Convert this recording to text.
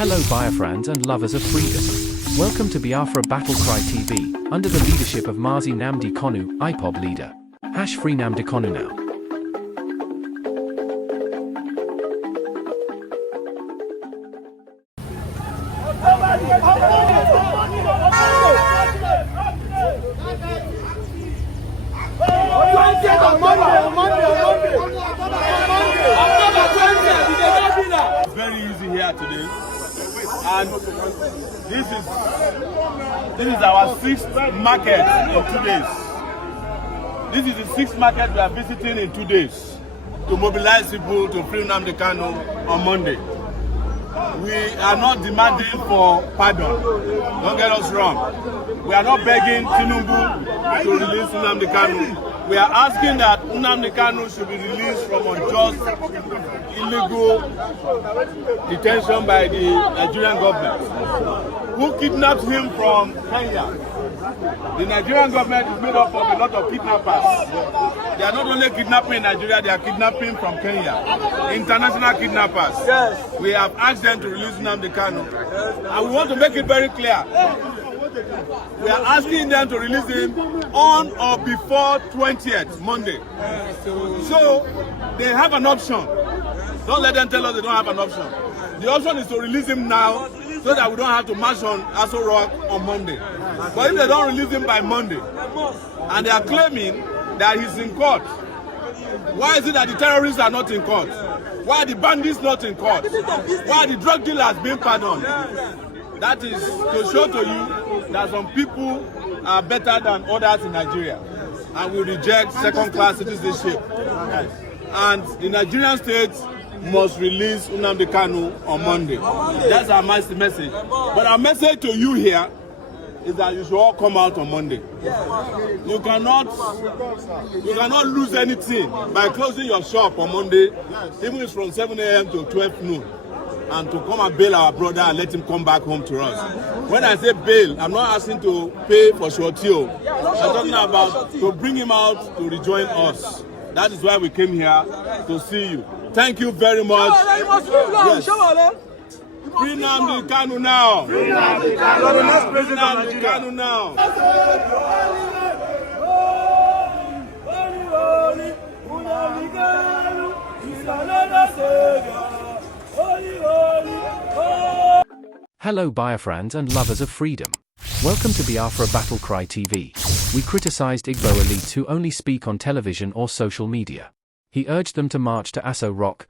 Hello Biafrans and lovers of freedom. Welcome to Biafra Battle Cry TV, under the leadership of Mazi Nnamdi Kanu, IPOB leader. #Free Nnamdi Kanu now. It's very easy here today, and this is our sixth market in 2 days. This is the sixth market we are visiting in 2 days to mobilize people to free Nnamdi Kanu on Monday. We are not demanding for pardon. Don't get us wrong. We are not begging Tinubu to release Nnamdi Kanu. We are asking that Nnamdi Kanu should be released from unjust, illegal detention by the Nigerian government, who kidnapped him from Kenya. The Nigerian government is made up of a lot of kidnappers. They are not only kidnapping in Nigeria, they are kidnapping from Kenya. International kidnappers. Yes. We have asked them to release Nnamdi Kanu. And we want to make it very clear. We are asking them to release him on or before 20th, Monday. So they have an option. Don't let them tell us they don't have an option. The option is to release him now so that we don't have to march on Aso Rock on Monday. But if they don't release him by Monday, and they are claiming that he's in court, why is it that the terrorists are not in court? Why are the bandits not in court? Why are the drug dealers being pardoned? That is to show to you that some people are better than others in Nigeria, and we reject second-class citizenship. And the Nigerian state must release Nnamdi Kanu on Monday. That's our message. But our message to you here is that you should all come out on Monday. You cannot lose anything by closing your shop on Monday, even if it's from 7 a.m. to 12 noon, and to come and bail our brother and let him come back home to us. When I say bail, I'm not asking to pay for shortio. I'm talking about to bring him out to rejoin us. That is why we came here to see you. Thank you very much. Yes. Free Nnamdi Kanu now. Free Nnamdi Kanu. Free Nnamdi Kanu now. Hello Biafrans and lovers of freedom. Welcome to Biafra Battle Cry TV. We criticized Igbo elites who only speak on television or social media. He urged them to march to Aso Rock,